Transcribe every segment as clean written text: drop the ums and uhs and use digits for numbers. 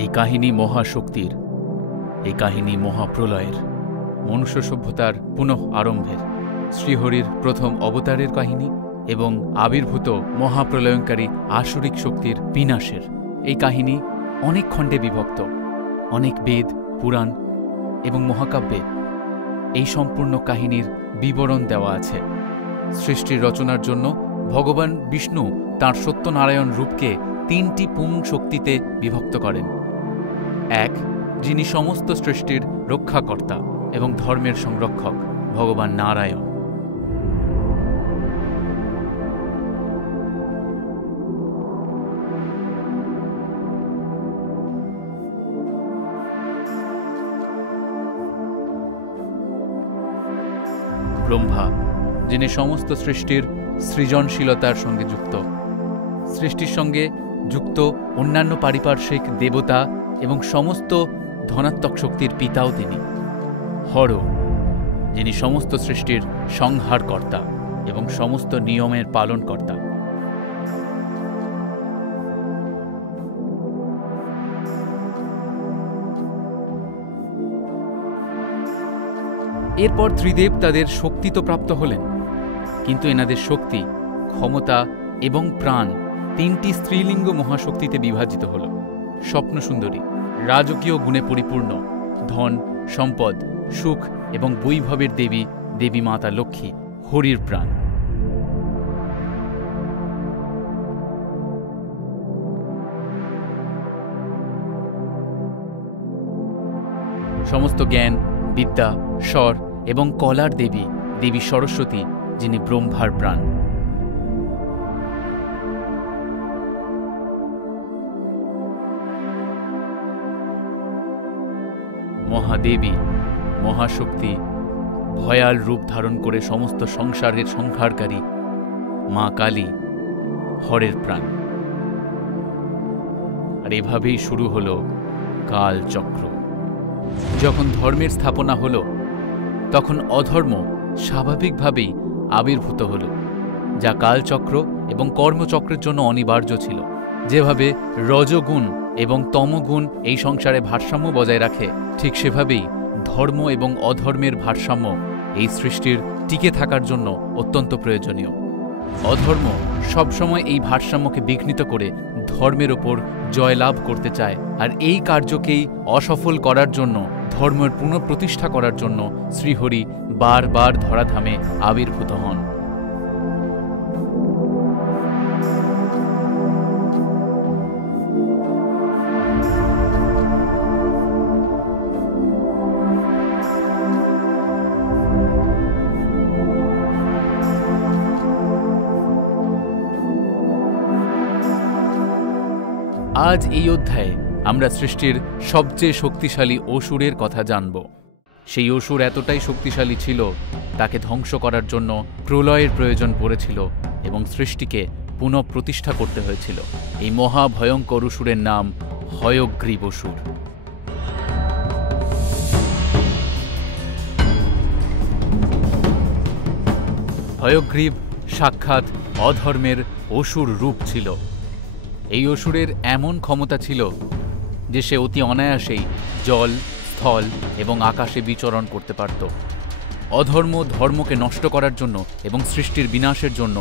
এই কাহিনী মহাশক্তির, এই কাহিনী মহাপ্রলয়ের, মনুষ্য সভ্যতার পুনঃ আরম্ভের, শ্রীহরির প্রথম অবতারের কাহিনী এবং আবির্ভূত মহাপ্রলয়ঙ্কারী আসুরিক শক্তির বিনাশের। এই কাহিনী অনেক খণ্ডে বিভক্ত। অনেক বেদ, পুরাণ এবং মহাকাব্যে এই সম্পূর্ণ কাহিনীর বিবরণ দেওয়া আছে। সৃষ্টির রচনার জন্য ভগবান বিষ্ণু তাঁর সত্যনারায়ণ রূপকে তিনটি পুং শক্তিতে বিভক্ত করেন। এক, যিনি সমস্ত সৃষ্টির রক্ষাকর্তা এবং ধর্মের সংরক্ষক, ভগবান নারায়ণ। ব্রহ্মা, যিনি সমস্ত সৃষ্টির সৃজনশীলতার সঙ্গে যুক্ত, সৃষ্টির সঙ্গে যুক্ত অন্যান্য পারিপার্শ্বিক দেবতা এবং সমস্ত ধনাত্মক শক্তির পিতাও তিনি। হর, যিনি সমস্ত সৃষ্টির সংহারকর্তা এবং সমস্ত নিয়মের পালনকর্তা। এরপর ত্রিদেব তাদের শক্তি তো প্রাপ্ত হলেন, কিন্তু এনাদের শক্তি, ক্ষমতা এবং প্রাণ তিনটি স্ত্রীলিঙ্গ মহাশক্তিতে বিভাজিত হল। স্বপ্নসুন্দরী, রাজকীয় গুণে পরিপূর্ণ, ধন, সম্পদ, সুখ এবং বৈভবের দেবী, দেবী মাতা লক্ষ্মী, হরির প্রাণ। সমস্ত জ্ঞান, বিদ্যা, স্বর এবং কলার দেবী, দেবী সরস্বতী, যিনি ব্রহ্মার প্রাণ। মহাদেবী, মহাশক্তি, ভয়াল রূপ ধারণ করে সমস্ত সংসারের সংহারকারী মা কালী, হরের প্রাণ। আর এভাবেই শুরু হল কালচক্র। যখন ধর্মের স্থাপনা হল, তখন অধর্ম স্বাভাবিকভাবেই আবির্ভূত হল, যা কালচক্র এবং কর্মচক্রের জন্য অনিবার্য ছিল। যেভাবে রজগুণ এবং তমগুণ এই সংসারে ভারসাম্য বজায় রাখে, ঠিক সেভাবেই ধর্ম এবং অধর্মের ভারসাম্য এই সৃষ্টির টিকে থাকার জন্য অত্যন্ত প্রয়োজনীয়। অধর্ম সবসময় এই ভারসাম্যকে বিঘ্নিত করে ধর্মের ওপর জয়লাভ করতে চায়, আর এই কার্যকেই অসফল করার জন্য, ধর্মের পুনঃপ্রতিষ্ঠা করার জন্য শ্রীহরি বারবার ধরাধামে আবির্ভূত হন। আজ এই অধ্যায়ে আমরা সৃষ্টির সবচেয়ে শক্তিশালী অসুরের কথা জানব। সেই অসুর এতটাই শক্তিশালী ছিল, তাকে ধ্বংস করার জন্য প্রলয়ের প্রয়োজন পড়েছিল এবং সৃষ্টিকে পুনঃপ্রতিষ্ঠা করতে হয়েছিল। এই মহাভয়ঙ্কর অসুরের নাম হয়গ্রীব অসুর। হয়গ্রীব সাক্ষাৎ অধর্মের অসুর রূপ ছিল। এই অসুরের এমন ক্ষমতা ছিল যে সে অতি অনায়াসেই জল, স্থল এবং আকাশে বিচরণ করতে পারত। অধর্ম ধর্মকে নষ্ট করার জন্য এবং সৃষ্টির বিনাশের জন্য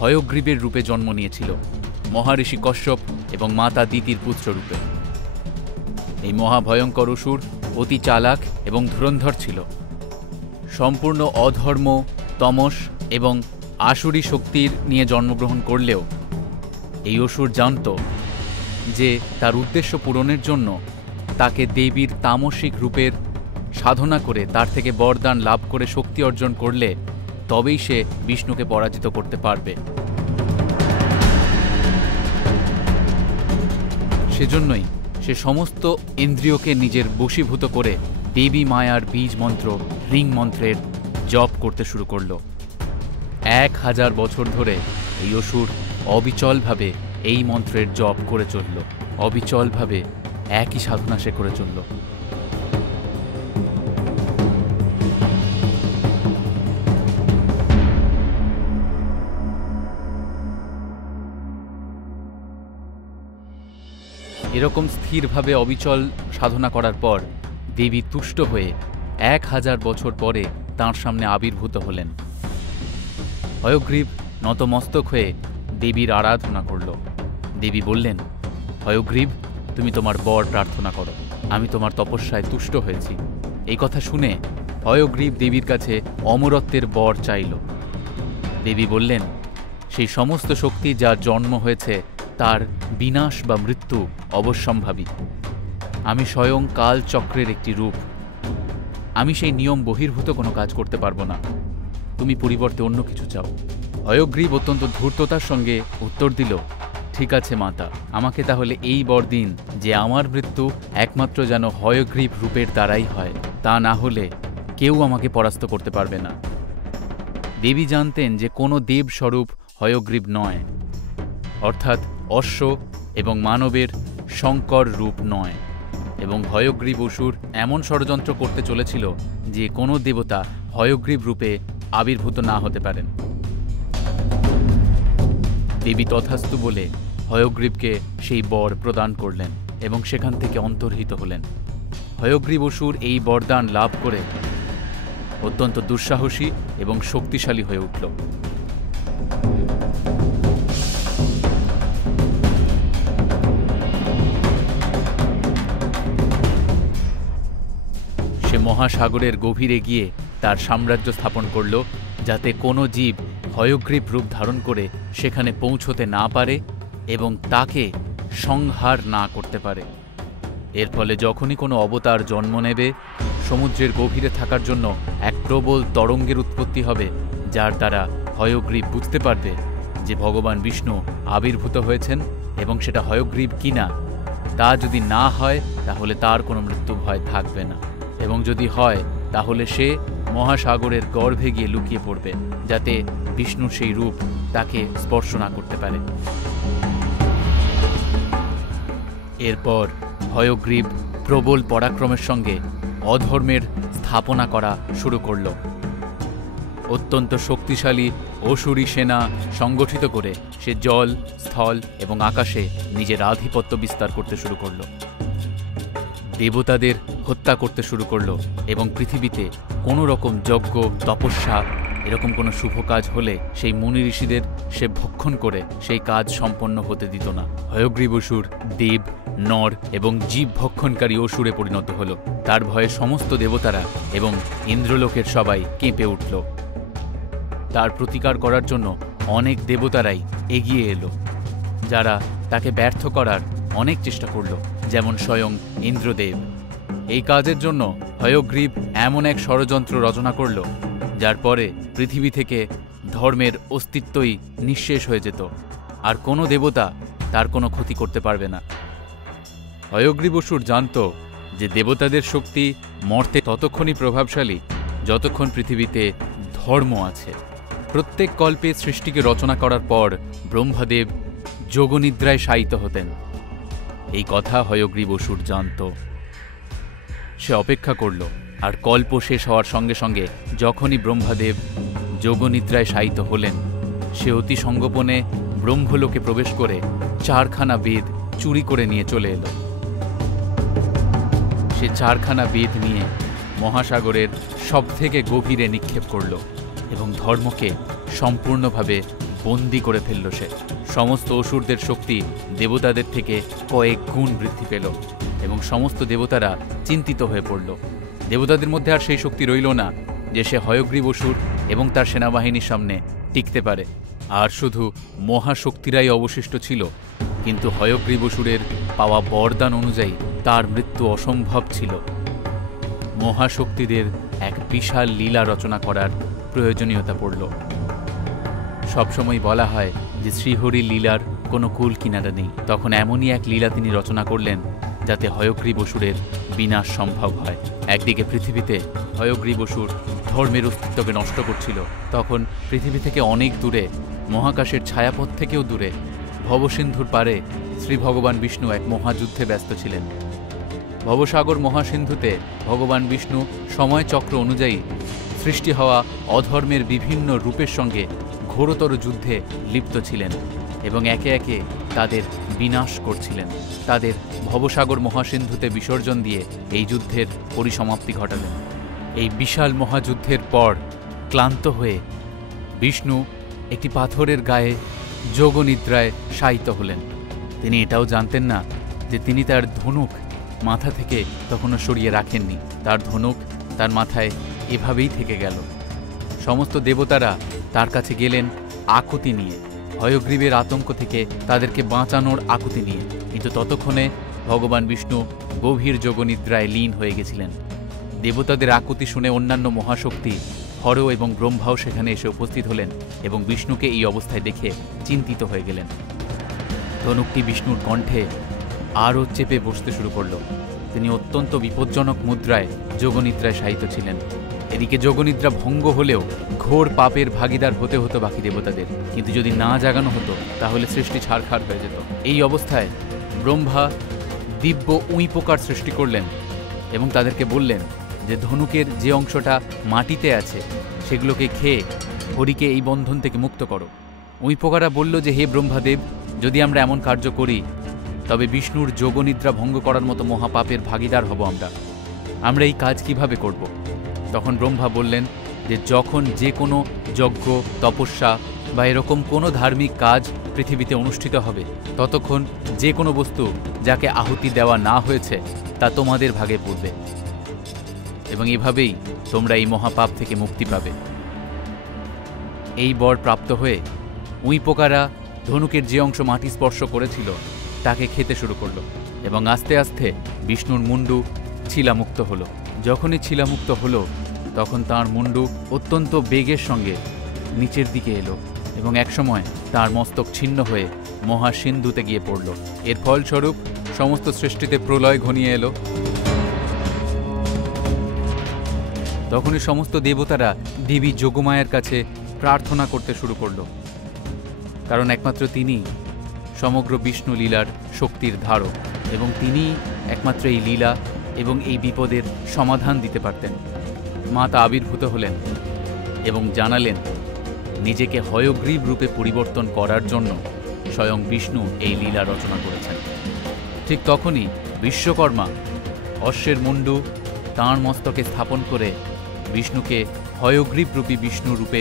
হয়গ্রীবের রূপে জন্ম নিয়েছিল, মহারিষি কশ্যপ এবং মাতা দিতির পুত্র রূপে। এই মহাভয়ঙ্কর অসুর অতি চালাক এবং ধুরন্ধর ছিল। সম্পূর্ণ অধর্ম, তমস এবং আসুরি শক্তির নিয়ে জন্মগ্রহণ করলেও এই অসুর জানত যে তার উদ্দেশ্য পূরণের জন্য তাকে দেবীর তামসিক রূপের সাধনা করে তার থেকে বরদান লাভ করে শক্তি অর্জন করলে তবেই সে বিষ্ণুকে পরাজিত করতে পারবে। সেজন্যই সে সমস্ত ইন্দ্রিয়কে নিজের বশীভূত করে দেবী মায়ার বীজ মন্ত্র, হ্রিং মন্ত্রের জপ করতে শুরু করল। 1000 বছর ধরে এই অসুর অবিচলভাবে এই মন্ত্রের জপ করে চলল, অবিচলভাবে একই সাধনা সে করে চলল। এরকম স্থিরভাবে অবিচল সাধনা করার পর দেবী তুষ্ট হয়ে 1000 বছর পরে তাঁর সামনে আবির্ভূত হলেন। হয়গ্রীব নতমস্তক হয়ে দেবীর আরাধনা করল। দেবী বললেন, হয়গ্রীব, তুমি তোমার বর প্রার্থনা করো, আমি তোমার তপস্যায় তুষ্ট হয়েছি। এই কথা শুনে হয়গ্রীব দেবীর কাছে অমরত্বের বর চাইল। দেবী বললেন, সেই সমস্ত শক্তি যার জন্ম হয়েছে তার বিনাশ বা মৃত্যু অবশ্যম্ভাবী। আমি স্বয়ং কালচক্রের একটি রূপ। আমি সেই নিয়ম বহির্ভূত কোনো কাজ করতে পারবো না। তুমি পরিবর্তে অন্য কিছু চাও। হয়গ্রীব অত্যন্ত ধূর্ততার সঙ্গে উত্তর দিল, ঠিক আছে মাতা, আমাকে তাহলে এই বর দিন যে আমার মৃত্যু একমাত্র যেন হয়গ্রীব রূপের দ্বারাই হয়, তা না হলে কেউ আমাকে পরাস্ত করতে পারবে না। দেবী জানতেন যে কোনো দেবস্বরূপ হয়গ্রীব নয়, অর্থাৎ অশ্ব এবং মানবের শঙ্কর রূপ নয়, এবং হয়গ্রীব অসুর এমন ষড়যন্ত্র করতে চলেছিল যে কোনো দেবতা হয়গ্রীব রূপে আবির্ভূত না হতে পারেন। দেবী তথাস্তু বলে হয়গ্রীবকে সেই বর প্রদান করলেন এবং সেখান থেকে অন্তর্হিত হলেন। হয়গ্রীব অসুর এই বরদান লাভ করে অত্যন্ত দুঃসাহসী এবং শক্তিশালী হয়ে উঠল। সে মহাসাগরের গভীরে গিয়ে তার সাম্রাজ্য স্থাপন করল, যাতে কোনো জীব হয়গ্রীব রূপ ধারণ করে সেখানে পৌঁছতে না পারে এবং তাকে সংহার না করতে পারে। এর ফলে যখনই কোনো অবতার জন্ম নেবে, সমুদ্রের গভীরে থাকার জন্য এক প্রবল তরঙ্গের উৎপত্তি হবে, যার দ্বারা হয়গ্রীব বুঝতে পারবে যে ভগবান বিষ্ণু আবির্ভূত হয়েছেন এবং সেটা হয়গ্রীব কিনা। তা যদি না হয় তাহলে তার কোনো মৃত্যু ভয় থাকবে না, এবং যদি হয় তাহলে সে মহাসাগরের গর্ভে গিয়ে লুকিয়ে পড়বে, যাতে বিষ্ণুর সেই রূপ তাকে স্পর্শ না করতে পারে। এরপর হয়গ্রীব প্রবল পরাক্রমের সঙ্গে অধর্মের স্থাপনা করা শুরু করল। অত্যন্ত শক্তিশালী অসুরী সেনা সংগঠিত করে সে জল, স্থল এবং আকাশে নিজের আধিপত্য বিস্তার করতে শুরু করল। দেবতাদের হত্যা করতে শুরু করল এবং পৃথিবীতে কোনো রকম যজ্ঞ, তপস্যা, এরকম কোনো শুভ কাজ হলে সেই মুনি ঋষিদের সে ভক্ষণ করে সেই কাজ সম্পন্ন হতে দিত না। হয়গ্রীব অসুর দেব, নর এবং জীব ভক্ষণকারী অসুরে পরিণত হল। তার ভয়ে সমস্ত দেবতারা এবং ইন্দ্রলোকের সবাই কেঁপে উঠল। তার প্রতিকার করার জন্য অনেক দেবতারাই এগিয়ে এলো, যারা তাকে ব্যর্থ করার অনেক চেষ্টা করল, যেমন স্বয়ং ইন্দ্রদেব। এই কাজের জন্য হয়গ্রীব এমন এক ষড়যন্ত্র রচনা করল, যার পরে পৃথিবী থেকে ধর্মের অস্তিত্বই নিঃশেষ হয়ে যেত, আর কোনো দেবতা তার কোনো ক্ষতি করতে পারবে না। হয়গ্রীব অসুর জানত যে দেবতাদের শক্তি মর্তে ততক্ষণই প্রভাবশালী যতক্ষণ পৃথিবীতে ধর্ম আছে। প্রত্যেক কল্পে সৃষ্টিকে রচনা করার পর ব্রহ্মদেব যোগনিদ্রায় শায়িত হতেন। এই কথা হয়গ্রীব অসুর জানত। সে অপেক্ষা করল, আর কল্প শেষ হওয়ার সঙ্গে সঙ্গে যখনই ব্রহ্মদেব যোগনিদ্রায় শায়িত হলেন, সে অতি সঙ্গোপনে ব্রহ্মলোকে প্রবেশ করে 4খানা বেদ চুরি করে নিয়ে চলে এলো। সে 4খানা বেদ নিয়ে মহাসাগরের সবথেকে গভীরে নিক্ষেপ করল এবং ধর্মকে সম্পূর্ণভাবে বন্দী করে ফেলল। সে সমস্ত অসুরদের শক্তি দেবতাদের থেকে কয়েক গুণ বৃদ্ধি পেল এবং সমস্ত দেবতারা চিন্তিত হয়ে পড়ল। দেবতাদের মধ্যে আর সেই শক্তি রইল না যে সে হয়গ্রীব অসুর এবং তার সেনাবাহিনীর সামনে টিকতে পারে, আর শুধু মহাশক্তিরাই অবশিষ্ট ছিল। কিন্তু হয়গ্রীব অসুরের পাওয়া বরদান অনুযায়ী তার মৃত্যু অসম্ভব ছিল। মহাশক্তিদের এক বিশাল লীলা রচনা করার প্রয়োজনীয়তা পড়ল। সবসময় বলা হয় যে শ্রীহরির লীলার কোনো কুল কিনারা নেই। তখন এমনই এক লীলা তিনি রচনা করলেন যাতে হয়গ্রীব অসুরের বিনাশ সম্ভব হয়। একদিকে পৃথিবীতে হয়গ্রীব অসুর ধর্মের অস্তিত্বকে নষ্ট করছিল, তখন পৃথিবী থেকে অনেক দূরে, মহাকাশের ছায়াপথ থেকেও দূরে, ভবসিন্ধুর পারে শ্রী ভগবান বিষ্ণু এক মহাযুদ্ধে ব্যস্ত ছিলেন। ভবসাগর মহাসিন্ধুতে ভগবান বিষ্ণু সময়চক্র অনুযায়ী সৃষ্টি হওয়া অধর্মের বিভিন্ন রূপের সঙ্গে ঘোরতর যুদ্ধে লিপ্ত ছিলেন এবং একে একে তাদের বিনাশ করছিলেন। তাদের ভবসাগর মহাসিন্ধুতে বিসর্জন দিয়ে এই যুদ্ধের পরিসমাপ্তি ঘটালেন। এই বিশাল মহাযুদ্ধের পর ক্লান্ত হয়ে বিষ্ণু একটি পাথরের গায়ে যোগনিদ্রায় শায়িত হলেন। তিনি এটাও জানতেন না যে তিনি তার ধনুক মাথা থেকে তখনও সরিয়ে রাখেননি। তার ধনুক তার মাথায় এভাবেই থেকে গেল। সমস্ত দেবতারা তার কাছে গেলেন আকুতি নিয়ে, হয়গ্রীবের আতঙ্ক থেকে তাদেরকে বাঁচানোর আকুতি নিয়ে। কিন্তু ততক্ষণে ভগবান বিষ্ণু গভীর যোগনিদ্রায় লীন হয়ে গেছিলেন। দেবতাদের আকুতি শুনে অন্যান্য মহাশক্তি হর এবং ব্রহ্মাও সেখানে এসে উপস্থিত হলেন এবং বিষ্ণুকে এই অবস্থায় দেখে চিন্তিত হয়ে গেলেন। ধনুকটি বিষ্ণুর কণ্ঠে আরও চেপে বসতে শুরু করল। তিনি অত্যন্ত বিপজ্জনক মুদ্রায় যোগনিদ্রায় শায়িত ছিলেন। এদিকে যোগনিদ্রা ভঙ্গ হলেও ঘোর পাপের ভাগিদার হতে হতো বাকি দেবতাদের, কিন্তু যদি না জাগানো হতো তাহলে সৃষ্টি ছাড়খাড় হয়ে যেত। এই অবস্থায় ব্রহ্মা দিব্য উঁই পোকার সৃষ্টি করলেন এবং তাদেরকে বললেন যে ধনুকের যে অংশটা মাটিতে আছে সেগুলোকে খেয়ে হরিকে এই বন্ধন থেকে মুক্ত করো। উঁই পোকারা বলল যে হে ব্রহ্মাদেব, যদি আমরা এমন কার্য করি তবে বিষ্ণুর যোগনিদ্রা ভঙ্গ করার মতো মহাপাপের ভাগিদার হব আমরা এই কাজ কিভাবে করব? তখন ব্রহ্মা বললেন যে যখন যে কোনো যজ্ঞ, তপস্যা বা এরকম কোনো ধার্মিক কাজ পৃথিবীতে অনুষ্ঠিত হবে, ততক্ষণ যে কোনো বস্তু যাকে আহুতি দেওয়া না হয়েছে তা তোমাদের ভাগে পড়বে এবং এভাবেই তোমরা এই মহাপাপ থেকে মুক্তি পাবে। এই বর প্রাপ্ত হয়ে উঁই পোকারা ধনুকের যে অংশ মাটি স্পর্শ করেছিল তাকে খেতে শুরু করল এবং আস্তে আস্তে বিষ্ণুর মুন্ডু ছিলামুক্ত হলো। যখনই ছিলামুক্ত হলো তখন তাঁর মুন্ডু অত্যন্ত বেগের সঙ্গে নিচের দিকে এলো এবং একসময় তাঁর মস্তক ছিন্ন হয়ে মহাসিন্ধুতে গিয়ে পড়ল। এর ফলস্বরূপ সমস্ত সৃষ্টিতে প্রলয় ঘনিয়ে এলো। তখনই সমস্ত দেবতারা দেবী যোগমায়ার কাছে প্রার্থনা করতে শুরু করল, কারণ একমাত্র তিনি সমগ্র বিষ্ণু লীলার শক্তির ধারক এবং তিনি একমাত্র এই লীলা এবং এই বিপদের সমাধান দিতে পারতেন। মাতা আবির্ভূত হলেন এবং জানালেন নিজেকে হয়গ্রীব রূপে পরিবর্তন করার জন্য স্বয়ং বিষ্ণু এই লীলা রচনা করেছেন। ঠিক তখনই বিশ্বকর্মা অশ্বের মুন্ডু তাঁর মস্তকে স্থাপন করে বিষ্ণুকে হয়গ্রীব রূপী বিষ্ণু রূপে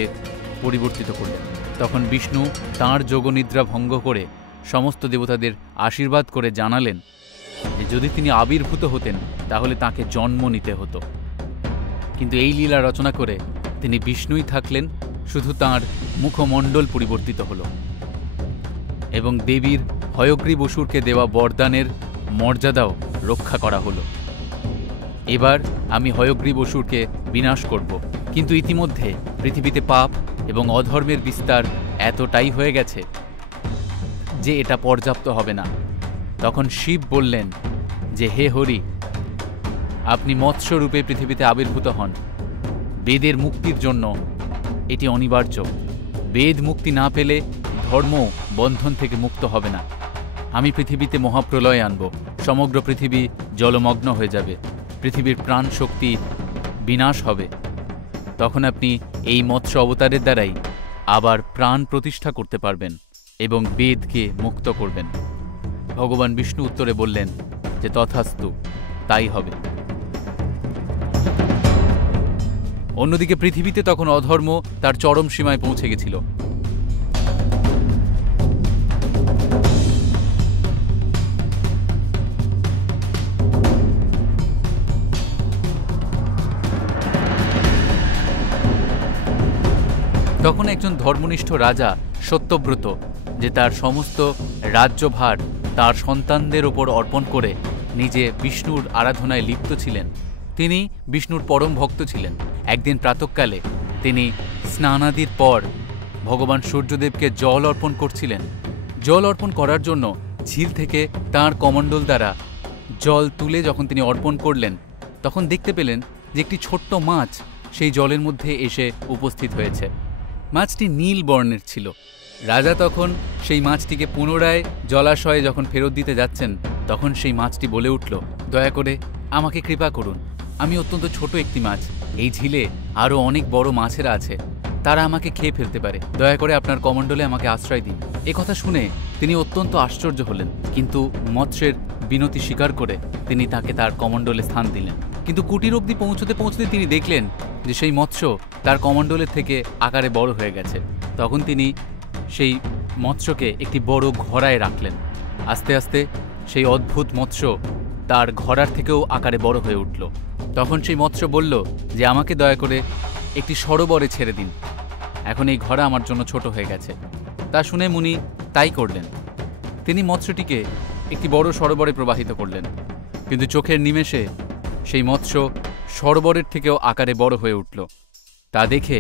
পরিবর্তিত করলেন। তখন বিষ্ণু তাঁর যোগনিদ্রা ভঙ্গ করে সমস্ত দেবতাদের আশীর্বাদ করে জানালেন যে যদি তিনি আবির্ভূত হতেন তাহলে তাকে জন্ম নিতে হতো, কিন্তু এই লীলা রচনা করে তিনি বিষ্ণুই থাকলেন, শুধু তাঁর মুখমণ্ডল পরিবর্তিত হল এবং দেবীর হয়গ্রীব অসুরকে দেওয়া বরদানের মর্যাদাও রক্ষা করা হলো। এবার আমি হয়গ্রীব অসুরকে বিনাশ করব, কিন্তু ইতিমধ্যে পৃথিবীতে পাপ এবং অধর্মের বিস্তার এতটাই হয়ে গেছে যে এটা পর্যাপ্ত হবে না। তখন শিব বললেন যে হে হরি, আপনি মৎস্যরূপে পৃথিবীতে আবির্ভূত হন। বেদের মুক্তির জন্য এটি অনিবার্য। বেদ মুক্তি না পেলে ধর্ম বন্ধন থেকে মুক্ত হবে না। আমি পৃথিবীতে মহাপ্রলয় আনব, সমগ্র পৃথিবী জলমগ্ন হয়ে যাবে, পৃথিবীর প্রাণ শক্তি বিনাশ হবে। তখন আপনি এই মৎস্য অবতারের দ্বারাই আবার প্রাণ প্রতিষ্ঠা করতে পারবেন এবং বেদকে মুক্ত করবেন। ভগবান বিষ্ণু উত্তরে বললেন যে তথাস্তু, তাই হবে। অন্যদিকে পৃথিবীতে তখন অধর্ম তার চরম সীমায় পৌঁছে গেছিল। তখন একজন ধর্মনিষ্ঠ রাজা সত্যব্রত, যে তার সমস্ত রাজ্যভার তার সন্তানদের ওপর অর্পণ করে নিজে বিষ্ণুর আরাধনায় লিপ্ত ছিলেন, তিনি বিষ্ণুর পরম ভক্ত ছিলেন। একদিন প্রাতঃকালে তিনি স্নানাদির পর ভগবান সূর্যদেবকে জল অর্পণ করছিলেন। জল অর্পণ করার জন্য ঝিল থেকে তাঁর কমণ্ডল দ্বারা জল তুলে যখন তিনি অর্পণ করলেন, তখন দেখতে পেলেন যে একটি ছোট্ট মাছ সেই জলের মধ্যে এসে উপস্থিত হয়েছে। মাছটি নীল বর্ণের ছিল। রাজা তখন সেই মাছটিকে পুনরায় জলাশয়ে যখন ফেরত দিতে যাচ্ছেন, তখন সেই মাছটি বলে উঠল, দয়া করে আমাকে কৃপা করুন, আমি অত্যন্ত ছোট একটি মাছ, এই ঝিলে আরও অনেক বড় মাছেরা আছে, তারা আমাকে খেয়ে ফেলতে পারে, দয়া করে আপনার কমণ্ডলে আমাকে আশ্রয় দিন। এ কথা শুনে তিনি অত্যন্ত আশ্চর্য হলেন, কিন্তু মৎস্যের বিনতি স্বীকার করে তিনি তাকে তার কমণ্ডলে স্থান দিলেন। কিন্তু কুটির অবধি পৌঁছতে পৌঁছতে তিনি দেখলেন যে সেই মৎস্য তার কমণ্ডলের থেকে আকারে বড় হয়ে গেছে। তখন তিনি সেই মৎস্যকে একটি বড় ঘড়ায় রাখলেন। আস্তে আস্তে সেই অদ্ভুত মৎস্য তার ঘড়ার থেকেও আকারে বড় হয়ে উঠল। তখন সেই মৎস্য বলল যে আমাকে দয়া করে একটি সরোবরে ছেড়ে দিন, এখন এই ঘড়া আমার জন্য ছোট হয়ে গেছে। তা শুনে মুনি তাই করলেন। তিনি মৎস্যটিকে একটি বড় সরোবরে প্রবাহিত করলেন, কিন্তু চোখের নিমেষে সেই মৎস্য সরোবরের থেকেও আকারে বড় হয়ে উঠল। তা দেখে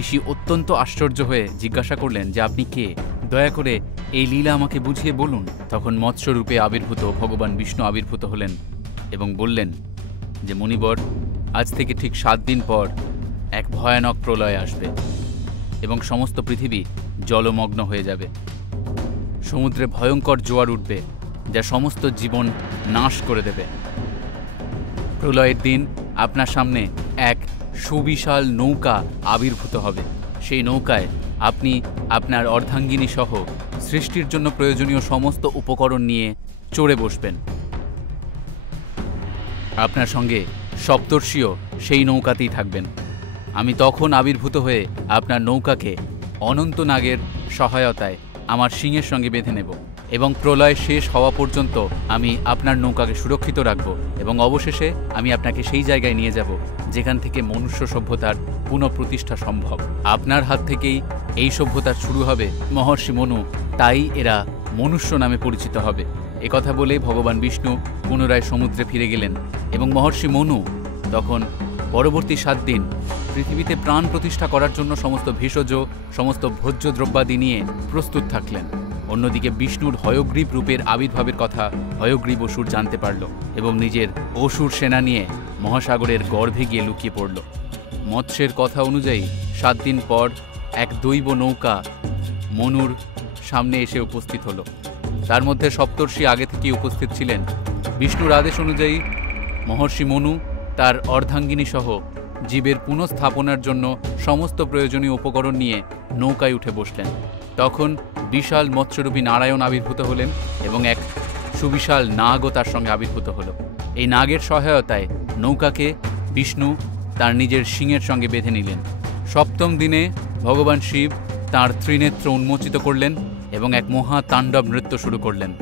ঋষি অত্যন্ত আশ্চর্য হয়ে জিজ্ঞাসা করলেন যে আপনি কে, দয়া করে এই লীলা আমাকে বুঝিয়ে বলুন। তখন মৎস্যরূপে আবির্ভূত ভগবান বিষ্ণু আবির্ভূত হলেন এবং বললেন যে মুনিবর, আজ থেকে ঠিক 7 দিন পর এক ভয়ানক প্রলয় আসবে এবং সমস্ত পৃথিবী জলমগ্ন হয়ে যাবে। সমুদ্রে ভয়ঙ্কর জোয়ার উঠবে যা সমস্ত জীবন নাশ করে দেবে। প্রলয়ের দিন আপনার সামনে এক সুবিশাল নৌকা আবির্ভূত হবে। সেই নৌকায় আপনি আপনার অর্ধাঙ্গিনী সহ সৃষ্টির জন্য প্রয়োজনীয় সমস্ত উপকরণ নিয়ে চড়ে বসবেন। আপনার সঙ্গে সপ্তর্ষিও সেই নৌকাতেই থাকবেন। আমি তখন আবির্ভূত হয়ে আপনার নৌকাকে অনন্ত নাগের সহায়তায় আমার শিংয়ের সঙ্গে বেঁধে নেব এবং প্রলয় শেষ হওয়া পর্যন্ত আমি আপনার নৌকাকে সুরক্ষিত রাখব এবং অবশেষে আমি আপনাকে সেই জায়গায় নিয়ে যাব যেখান থেকে মনুষ্য সভ্যতার পুনঃপ্রতিষ্ঠা সম্ভব। আপনার হাত থেকেই এই সভ্যতার শুরু হবে মহর্ষি মনু, তাই এরা মনুষ্য নামে পরিচিত হবে। একথা বলে ভগবান বিষ্ণু পুনরায় সমুদ্রে ফিরে গেলেন এবং মহর্ষি মনু তখন পরবর্তী 7 দিন পৃথিবীতে প্রাণ প্রতিষ্ঠা করার জন্য সমস্ত ভেষজ, সমস্ত ভোজ্য দ্রব্যাদি নিয়ে প্রস্তুত থাকলেন। অন্যদিকে বিষ্ণুর হয়গ্রীব রূপের আবির্ভাবের কথা হয়গ্রীব অসুর জানতে পারল এবং নিজের অসুর সেনা নিয়ে মহাসাগরের গর্ভে গিয়ে লুকিয়ে পড়ল। মৎস্যের কথা অনুযায়ী 7 দিন পর এক দৈব নৌকা মনুর সামনে এসে উপস্থিত হল। তার মধ্যে সপ্তর্ষি আগে থেকেই উপস্থিত ছিলেন। বিষ্ণুর আদেশ অনুযায়ী মহর্ষি মনু তার অর্ধাঙ্গিনী সহ জীবের পুনঃস্থাপনার জন্য সমস্ত প্রয়োজনীয় উপকরণ নিয়ে নৌকায় উঠে বসলেন। তখন বিশাল মৎস্যরূপী নারায়ণ আবির্ভূত হলেন এবং এক সুবিশাল নাগও তার সঙ্গে আবির্ভূত হল। এই নাগের সহায়তায় নৌকাকে বিষ্ণু তার নিজের শিংয়ের সঙ্গে বেঁধে নিলেন। 7ম দিনে ভগবান শিব তাঁর ত্রিনেত্র উন্মোচিত করলেন এবং এক মহা তাণ্ডব নৃত্য শুরু করলেন।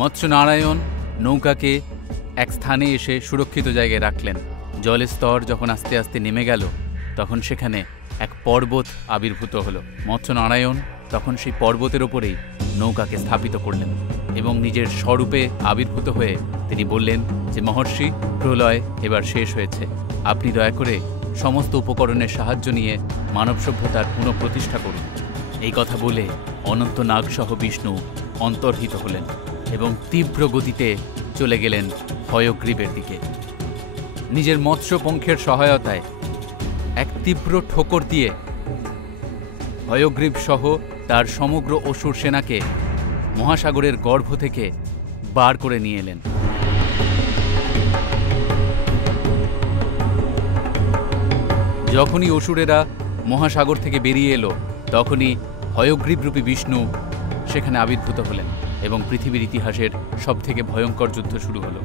মৎস্য নারায়ণ নৌকাকে এক স্থানে এসে সুরক্ষিত জায়গায় রাখলেন। জলের স্তর যখন আস্তে আস্তে নেমে গেল তখন সেখানে এক পর্বত আবির্ভূত হলো। মৎস্য নারায়ণ তখন সেই পর্বতের ওপরেই নৌকাকে স্থাপিত করলেন এবং নিজের স্বরূপে আবির্ভূত হয়ে তিনি বললেন যে মহর্ষি, প্রলয় এবার শেষ হয়েছে, আপনি দয়া করে সমস্ত উপকরণের সাহায্য নিয়ে মানব সভ্যতার পুনঃপ্রতিষ্ঠা করুন। এই কথা বলে অনন্ত নাগসহ বিষ্ণু অন্তর্হিত হলেন এবং তীব্র গতিতে চলে গেলেন হয়গ্রীবের দিকে। নিজের মৎস্য পঙ্খের সহায়তায় এক তীব্র ঠোকর দিয়ে হয়গ্রীব সহ তার সমগ্র অসুর সেনাকে মহাসাগরের গর্ভ থেকে বার করে নিয়ে এলেন। যখনই অসুরেরা মহাসাগর থেকে বেরিয়ে এলো তখনই হয়গ্রীবরূপী বিষ্ণু সেখানে আবির্ভূত হলেন এবং পৃথিবীর ইতিহাসের সবথেকে ভয়ঙ্কর যুদ্ধ শুরু হলো।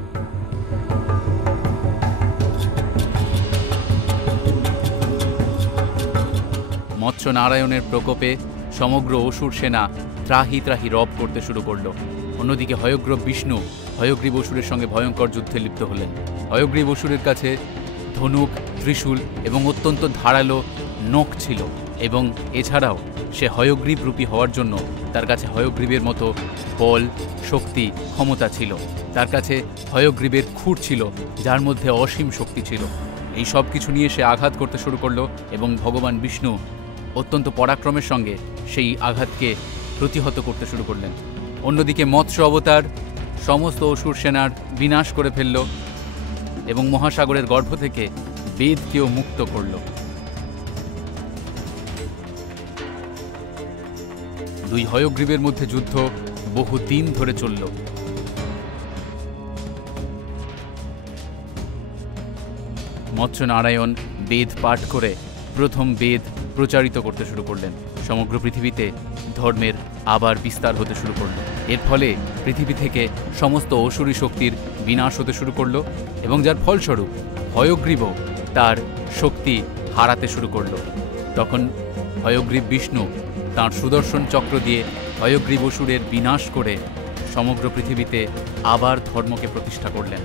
মৎস্য নারায়ণের প্রকোপে সমগ্র অসুর সেনা ত্রাহি ত্রাহি রব করতে শুরু করল। অন্যদিকে হয়গ্রীব বিষ্ণু হয়গ্রীব অসুরের সঙ্গে ভয়ঙ্কর যুদ্ধে লিপ্ত হলেন। হয়গ্রীব অসুরের কাছে ধনুক, ত্রিশূল এবং অত্যন্ত ধারালো নখ ছিল এবং এছাড়াও সে হয়গ্রীব রূপী হওয়ার জন্য তার কাছে হয়গ্রীবের মতো বল, শক্তি, ক্ষমতা ছিল। তার কাছে হয়গ্রীবের খুর ছিল যার মধ্যে অসীম শক্তি ছিল। এই সব কিছু নিয়ে সে আঘাত করতে শুরু করলো এবং ভগবান বিষ্ণু অত্যন্ত পরাক্রমের সঙ্গে সেই আঘাতকে প্রতিহত করতে শুরু করলেন। অন্যদিকে মৎস্য অবতার সমস্ত অসুর সেনার বিনাশ করে ফেলল এবং মহাসাগরের গর্ভ থেকে বেদকেও মুক্ত করল। দুই হয়গ্রীবের মধ্যে যুদ্ধ বহু দিন ধরে চলল। মৎস্যনারায়ণ বেদ পাঠ করে প্রথম বেদ প্রচারিত করতে শুরু করলেন। সমগ্র পৃথিবীতে ধর্মের আবার বিস্তার হতে শুরু করল। এর ফলে পৃথিবী থেকে সমস্ত অসুরী শক্তির বিনাশ হতে শুরু করল এবং যার ফলস্বরূপ হয়গ্রীবও তার শক্তি হারাতে শুরু করল। তখন হয়গ্রীব বিষ্ণু তাঁর সুদর্শন চক্র দিয়ে হয়গ্রীব অসুরের বিনাশ করে সমগ্র পৃথিবীতে আবার ধর্মকে প্রতিষ্ঠা করলেন।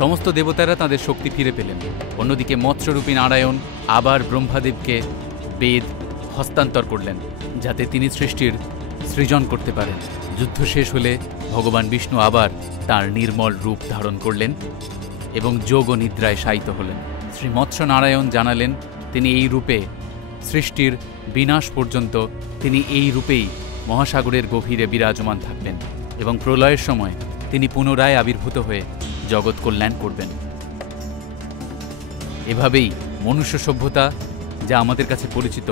সমস্ত দেবতারা তাদের শক্তি ফিরে পেলেন। অন্যদিকে মৎস্যরূপী নারায়ণ আবার ব্রহ্মাদেবকে বেদ হস্তান্তর করলেন, যাতে তিনি সৃষ্টির সৃজন করতে পারেন। যুদ্ধ শেষ হলে ভগবান বিষ্ণু আবার তাঁর নির্মল রূপ ধারণ করলেন এবং যোগ ও নিদ্রায় শায়িত হলেন। শ্রী মৎস্য নারায়ণ জানালেন তিনি এই রূপে সৃষ্টির বিনাশ পর্যন্ত তিনি এই রূপেই মহাসাগরের গভীরে বিরাজমান থাকবেন এবং প্রলয়ের সময় তিনি পুনরায় আবির্ভূত হয়ে জগৎ কল্যাণ করবেন। এভাবেই মনুষ্য সভ্যতা যা আমাদের কাছে পরিচিত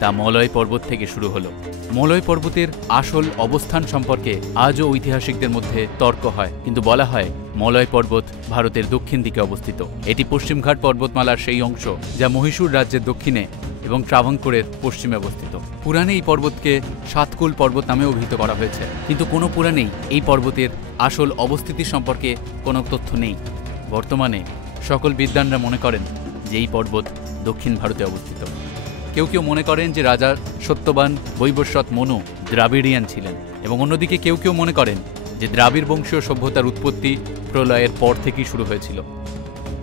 তা মলয় পর্বত থেকে শুরু হলো। মলয় পর্বতের আসল অবস্থান সম্পর্কে আজও ঐতিহাসিকদের মধ্যে তর্ক হয়, কিন্তু বলা হয় মলয় পর্বত ভারতের দক্ষিণ দিকে অবস্থিত। এটি পশ্চিমঘাট পর্বতমালার সেই অংশ যা মহীশূর রাজ্যের দক্ষিণে এবং ট্রাভাঙ্কোরের পশ্চিমে অবস্থিত। পুরাণে এই পর্বতকে সাতকুল পর্বত নামে অভিহিত করা হয়েছে, কিন্তু কোনো পুরাণেই এই পর্বতের আসল অবস্থিতি সম্পর্কে কোনো তথ্য নেই। বর্তমানে সকল বিদ্বানরা মনে করেন যে এই পর্বত দক্ষিণ ভারতে অবস্থিত। কেউ কেউ মনে করেন যে রাজা সত্যবান বৈবস্বত মনু দ্রাবিড়িয়ান ছিলেন, এবং অন্যদিকে কেউ কেউ মনে করেন যে দ্রাবিড় বংশীয় সভ্যতার উৎপত্তি প্রলয়ের পর থেকেই শুরু হয়েছিল।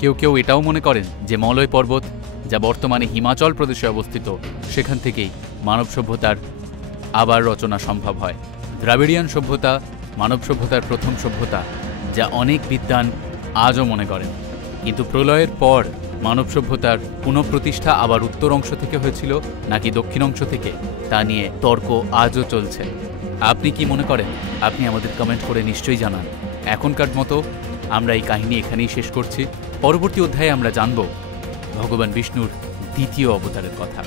কেউ কেউ এটাও মনে করেন যে মলয় পর্বত, যা বর্তমানে হিমাচল প্রদেশে অবস্থিত, সেখান থেকেই মানব সভ্যতার আবার রচনা সম্ভব হয়। দ্রাবিড়িয়ান সভ্যতা মানব সভ্যতার প্রথম সভ্যতা, যা অনেক বিদ্বান আজও মনে করেন। কিন্তু প্রলয়ের পর মানব সভ্যতার পুনঃপ্রতিষ্ঠা আবার উত্তর অংশ থেকে হয়েছিল নাকি দক্ষিণ অংশ থেকে, তা নিয়ে তর্ক আজও চলছে। আপনি কি মনে করেন? আপনি আমাদের কমেন্ট করে নিশ্চয়ই জানান। এখনকার মতো আমরা এই কাহিনী এখানেই শেষ করছি। পরবর্তী অধ্যায়ে আমরা জানব ভগবান বিষ্ণুর দ্বিতীয় অবতারের কথা।